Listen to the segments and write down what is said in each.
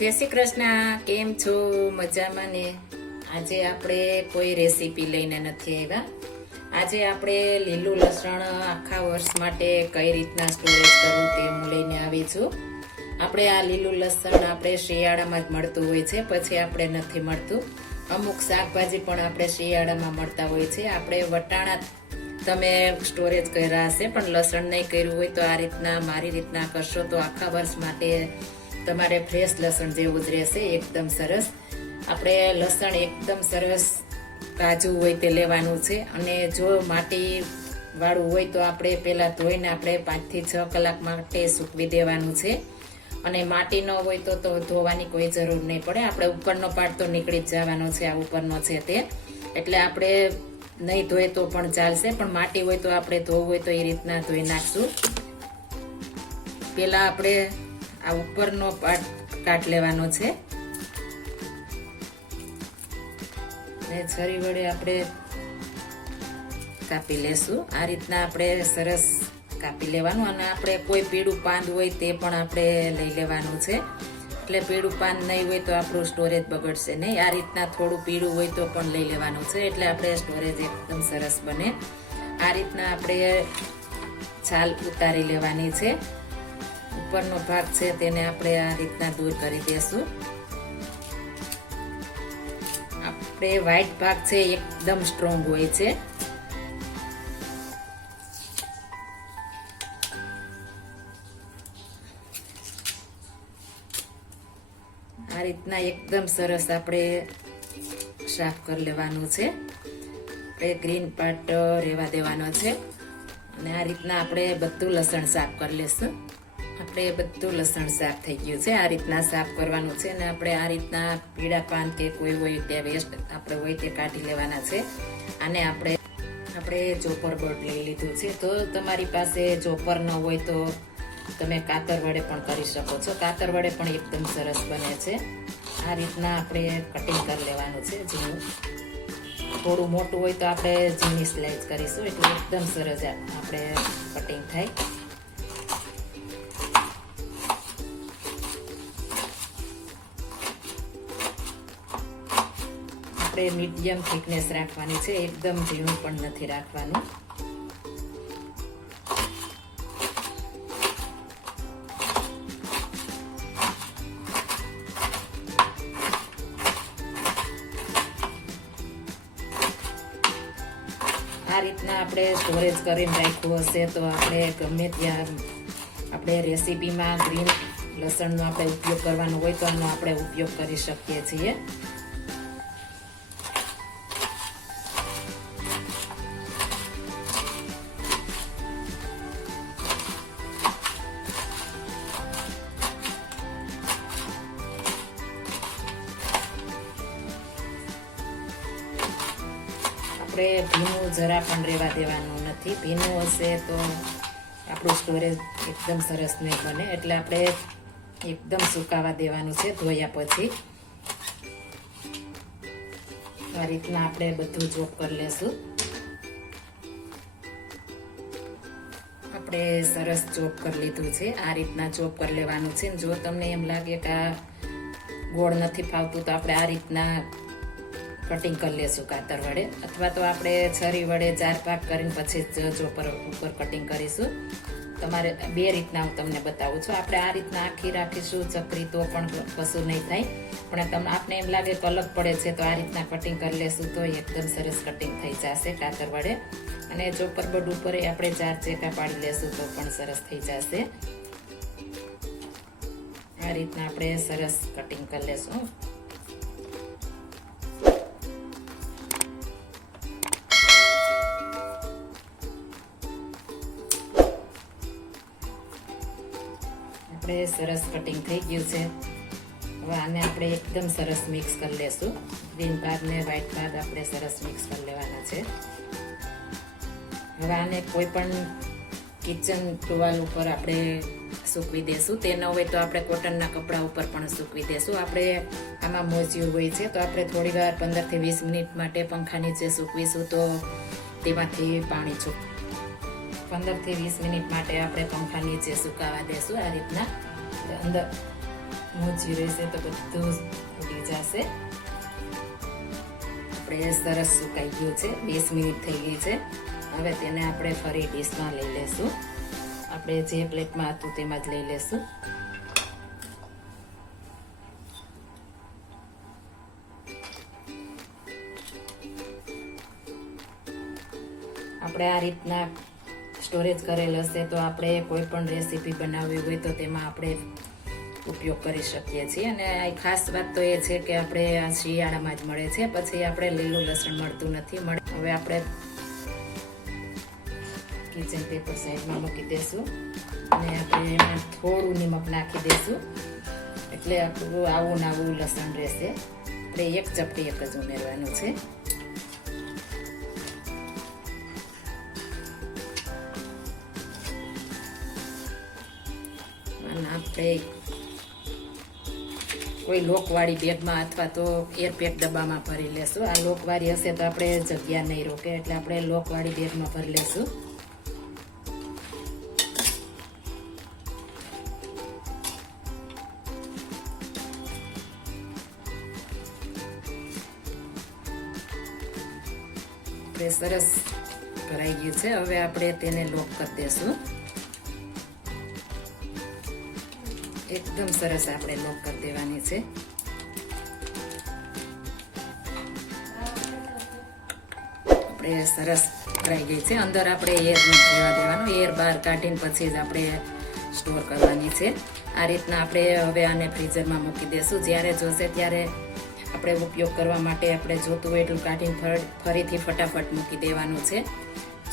જય શ્રી કૃષ્ણ. કેમ છો? મજામાં ને? આજે આપણે કોઈ રેસીપી લઈને નથી આવ્યા. આજે આપણે લીલું લસણ આખા વર્ષ માટે કઈ રીતના સ્ટોરેજ કરવું તે હું લઈને આવી છું. આપણે આ લીલું લસણ આપણે શિયાળામાં જ મળતું હોય છે, પછી આપણે નથી મળતું. અમુક શાકભાજી પણ આપણે શિયાળામાં મળતા હોય છે. આપણે વટાણા તમે સ્ટોરેજ કર્યા હશે, પણ લસણ નહીં કર્યું હોય તો આ રીતના મારી રીતના કરશો તો આખા વર્ષ માટે તમારે ફ્રેશ લસણ જેવું જ રહેશે. એકદમ સરસ. આપણે લસણ એકદમ સરસ તાજું હોય તે લેવાનું છે, અને જો માટી વાળું હોય તો આપણે પહેલા ધોઈને આપણે 5 થી 6 કલાક માટે સૂકવી દેવાનું છે. અને માટી ન હોય તો ધોવાની કોઈ જરૂર નહીં પડે. આપણે ઉપરનો પાર્ટ તો નીકળી જ જવાનો છે, આ ઉપરનો છે તે. એટલે આપણે નહીં ધોઈએ તો પણ ચાલશે, પણ માટી હોય તો આપણે ધોવું હોય તો એ રીતના ધોઈ નાખશું. પેલા આપણે આ ઉપરનો પાર્ટ કાઢ લેવાનો છે, ને છરી વડે આપણે કાપી લેશું. આ રીતના આપણે સરસ કાપી લેવાનું. અને આપણે કોઈ પીળું પાંદ હોય તે પણ આપણે લઈ લેવાનું છે. એટલે પીળું પાન નહીં હોય તો આપણું સ્ટોરેજ બગડશે નહીં. આ રીતના થોડું પીળું હોય તો પણ લઈ લેવાનું છે, એટલે આપણે સ્ટોરેજ એકદમ સરસ બને. આ રીતના આપણે છાલ ઉતારી લેવાની છે. ઉપરનો ભાગ છે તેને આપણે આ રીતના દૂર કરી દેશું. આપણે વ્હાઈટ ભાગ છે એકદમ સ્ટ્રોંગ હોય છે. આ રીતના એકદમ સરસ આપણે સાફ કરી લેવાનું છે. આપણે ગ્રીન પાર્ટ રહેવા દેવાનો છે. અને આ રીતના આપણે બધું લસણ સાફ કરી લેશું. આપણે બધું લસણ સાફ થઈ ગયું છે. આ રીતના સાફ કરવાનું છે. અને આપણે આ રીતના પીળા પાન કે કોઈ હોય તે વેસ્ટ આપણે હોય તે કાઢી લેવાના છે. અને આપણે ચોપર બોર્ડ લઈ લીધું છે. તો તમારી પાસે ચોપર ન હોય તો તમે કાતર વડે પણ કરી શકો છો. કાતર વડે પણ એકદમ સરસ બને છે. આ રીતના આપણે કટિંગ કરી લેવાનું છે. ઝીણું થોડું મોટું હોય તો આપણે ઝીણી સ્લાઇસ કરીશું, એટલે એકદમ સરસ આપણે કટિંગ થાય. આપણે મીડિયમ થિકનેસ રાખવાની છે, એકદમ ઝીણું પણ નથી રાખવાનું. આ રીતના આપણે સ્ટોરેજ કરીને રાખ્યું હશે તો આપણે ગમે ત્યાં આપણે રેસીપીમાં ગ્રીન લસણનો આપણે ઉપયોગ કરવાનો હોય તો આનો આપણે ઉપયોગ કરી શકીએ છીએ. આપણે ભીનું જરા પણ રહેવા દેવાનું નથી. ભીનું હશે તો આપણું સ્ટોરેજ એકદમ સરસ નહીં બને. એટલે આપણે એકદમ સુકાવા દેવાનું છે ધોયા પછી. આ રીતના આપણે બધું ચોપ કરી લેશું. આપણે સરસ ચોપ કરી લીધું છે. આ રીતના ચોપ કરી લેવાનું છે. જો તમને એમ લાગે કે આ ગોળ નથી ફાવતું તો આપણે આ રીતના કટિંગ કરી લેશું કાતર વડે, અથવા તો આપણે છરી વડે 4 ભાગ કરીને પછી જ ચોપર ઉપર કટિંગ કરીશું. તમારે બે રીતના હું તમને બતાવું છું. આપણે આ રીતના આખી રાખીશું ચકરી તો પણ કશું નહીં થાય, પણ આપણે એમ લાગે કે અલગ પડે છે તો આ રીતના કટિંગ કરી લેશું તો એકદમ સરસ કટિંગ થઈ જશે કાતર વડે. અને ચોપર બોર્ડ ઉપર આપણે 4 ચેકા પાડી લેશું તો પણ સરસ થઈ જશે. આ રીતના આપણે સરસ કટિંગ કરી લેશું. આપણે સરસ કટિંગ થઈ ગયું છે. હવે આને આપણે એકદમ સરસ મિક્સ કરી લેશું. ગ્રીન ભાગ ને વ્હાઈટ ભાગ આપણે સરસ મિક્સ કરી લેવાના છે. હવે આને કોઈ પણ કિચન ટુવાલ ઉપર આપણે સૂકવી દેશું. તે ન હોય તો આપણે કોટનના કપડા ઉપર પણ સૂકવી દેશું. આપણે આમાં મોજ્યું હોય છે તો આપણે થોડી વાર 15 થી 20 મિનિટ માટે પંખા નીચે સૂકવીશું તો તેમાંથી પાણી 15 થી 20 મિનિટ માટે આપણે પંખા નીચે સુકાવા દેશું. આ રીતના અંદર મોચી રહેશે તો બધું ઉડી જશે. આપણે સરસ સુકાઈ ગયું છે, 20 મિનિટ થઈ ગઈ છે. હવે તેને આપણે ફરી ડીશમાં લઈ લેશું. આપણે જે પ્લેટમાં હતું તેમાં જ લઈ લેશું. આપણે આ રીતના સ્ટોરેજ કરેલ હશે તો આપણે કોઈ પણ રેસીપી બનાવવી હોય તો તેમાં આપણે ઉપયોગ કરી શકીએ છીએ. અને આ ખાસ વાત તો એ છે કે આપણે આ શિયાળામાં જ મળે છે, પછી આપણે લીલું લસણ મળતું નથી. હવે આપણે કિચન પેપર સાઈડમાં મૂકી દેશું અને આપણે એમાં થોડું નિમક નાખી દેશું, એટલે આપણું આવું આવું લસણ રહેશે. આપણે એક ચપટી એક જ ઉમેરવાનું છે. આપણે કોઈ લોકવાળી બેગમાં અથવા તો એરપેક ડબ્બામાં ભરી લેશું. આ લોકવાળી હશે તો આપણે જગ્યા નહીં રોકે, એટલે આપણે લોકવાળી બેગમાં ભરી લેશું. આપણે સરસ ભરાઈ ગયું છે. હવે આપણે તેને લોક કરી દેશું. એકદમ સરસ આપણે લોક કરી દેવાની છે. આપણે સરસ ભરાઈ ગઈ છે. અંદર આપણે એર નથી જવા દેવાનું, એર બહાર કાઢીને પછી જ આપણે સ્ટોર કરવાની છે. આ રીતના આપણે હવે આને ફ્રીઝરમાં મૂકી દેશું. જ્યારે જોશે ત્યારે આપણે ઉપયોગ કરવા માટે આપણે જોતું હોય એટલું કાઢીને ફરીથી ફટાફટ મૂકી દેવાનું છે.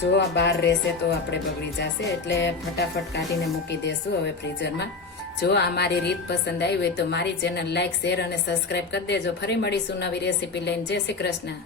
જો આ બહાર રહેશે તો આપણે બગડી જશે, એટલે ફટાફટ કાઢીને મૂકી દેશું હવે ફ્રીઝરમાં. જો આ મારી રીત પસંદ આવી હોય તો મારી ચેનલ લાઈક, શેર અને સબસ્ક્રાઈબ કરી દેજો. ફરી મળીશું નવી રેસીપી લઈને. જય શ્રી કૃષ્ણ.